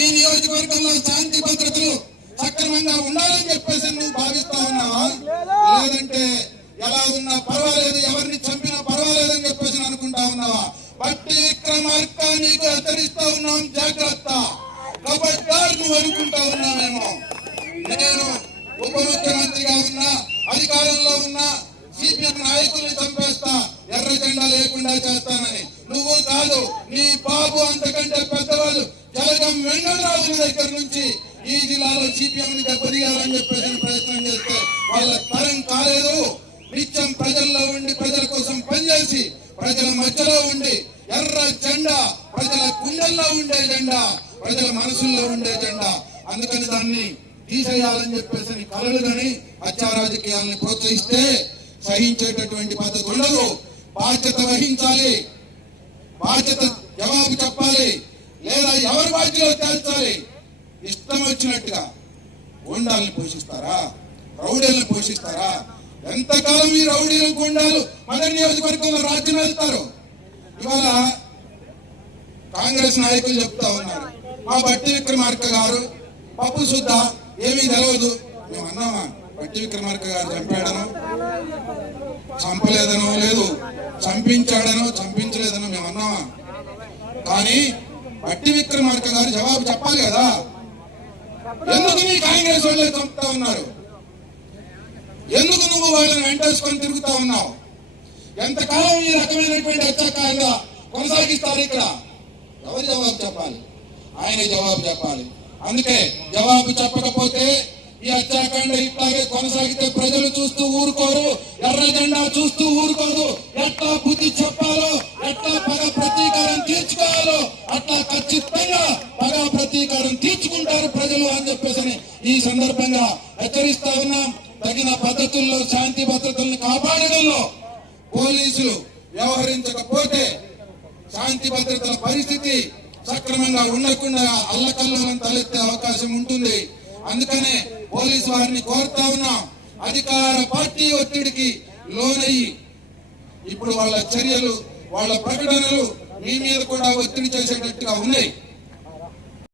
ఈ నియోజకవర్గంలో శాంతి భద్రతలు సక్రమంగా ఉండాలని చెప్పేసి నువ్వు భావిస్తా ఉన్నావా? లేదంటే ఎలా ఉన్నా పర్వాలేదు, ఎవరిని చంపినా పర్వాలేదని చెప్పేసి అనుకుంటా ఉన్నావా? బట్టి విక్రమార్క నీకు హెచ్చరిస్తా ఉన్నాం, జాగ్రత్త. ఖబర్దార్ నువ్వు అనుకుంటా ఉన్నామేమో నేను ఉప ముఖ్యమంత్రిగా ఉన్నా, అధికారంలో ఉన్నా సిపిఎం నాయకుల్ని చంపేస్తా, ఎర్ర జెండా లేకుండా చేస్తానని. నువ్వు కాదు, నీ బాబు అంతకంటే పెద్దవాళ్ళు జలగం వెంకటరాజుల దగ్గర నుంచి ఈ జిల్లాలో సిపిఎం ని దెబ్బతీయాలని చెప్పేసి ప్రయత్నం చేస్తే వాళ్ళ తరం కాలేదు. నిత్యం ప్రజల్లో ఉండి ప్రజల కోసం పనిచేసి ప్రజల మధ్యలో ఉండి ఎర్ర జెండా, ప్రజల గుండెల్లో ఉండే జెండా, ప్రజల మనసుల్లో ఉండే జెండా. అందుకని దాన్ని తీసేయాలని చెప్పేసి కలలు కానీ హత్యా రాజకీయాలను ప్రోత్సహిస్తే సహించేటటువంటి పద్ధతి ఉండదు. బాధ్యత వహించాలి, బాధ్యత జవాబు చెప్పాలి, లేదా ఎవరి బాధ్యతలో తేల్చాలి. ఇష్టం వచ్చినట్టుగా గుండాలను పోషిస్తారా, రౌడీలను పోషిస్తారా? ఎంతకాలం ఈ రౌడీలు గుండాలు మన నియోజకవర్గంలో రాజ్యం వెళ్తారు? ఇవాళ కాంగ్రెస్ నాయకులు చెప్తా ఉన్నారు, మా బట్టి విక్రమార్క గారు పప్పు శుద్ధ ఏమీ తెలవదు. మేము అన్నామా బట్టి విక్రమార్క గారు చంపాడనో చంపలేదనో, లేదు చంపించాడనో చంపించలేదనో మేము అన్నామా? కానీ బట్టి విక్రమార్క గారు జవాబు చెప్పాలి కదా. ఎందుకు నీ కాంగ్రెస్ వాళ్ళే చంపుతా ఉన్నారు? ఎందుకు నువ్వు వాళ్ళని వెంటేసుకొని తిరుగుతా ఉన్నావు? ఎంతకాలం ఈ రకమైనటువంటి హత్యాకాండ కొనసాగిస్తారు? ఇక్కడ ఎవరు జవాబు చెప్పాలి? ఆయనే జవాబు చెప్పాలి. అందుకే జవాబు చెప్పకపోతే ఈ హత్యాకాండ ఇట్లాగే కొనసాగితే ప్రజలు చూస్తూ ఊరుకోరు, ఎర్ర జెండా చూస్తూ ఊరుకోదు. ఎట్లా బుద్ధి చెప్పాలో, ఎట్లా పగ ప్రతీకారం తీర్చుకోవాలో అట్లా ఖచ్చితంగా పగ ప్రతీకారం తీర్చుకుంటారు ప్రజలు అని చెప్పేసి ఈ సందర్భంగా హెచ్చరిస్తా ఉన్నాం. తగిన పద్ధతుల్లో శాంతి భద్రతలను కాపాడడంలో పోలీసులు వ్యవహరించకపోతే శాంతి భద్రతల పరిస్థితి సక్రమంగా ఉండకుండా అల్లకల్లోలం తలెత్తే అవకాశం ఉంటుంది. అందుకనే పోలీసు వారిని కోరుతా ఉన్నాం, అధికార పార్టీ ఒత్తిడికి లోనయ్యి ఇప్పుడు వాళ్ళ చర్యలు, వాళ్ళ ప్రకటనలు మీ మీద కూడా ఒత్తిడి చేసేటట్టుగా ఉన్నాయి.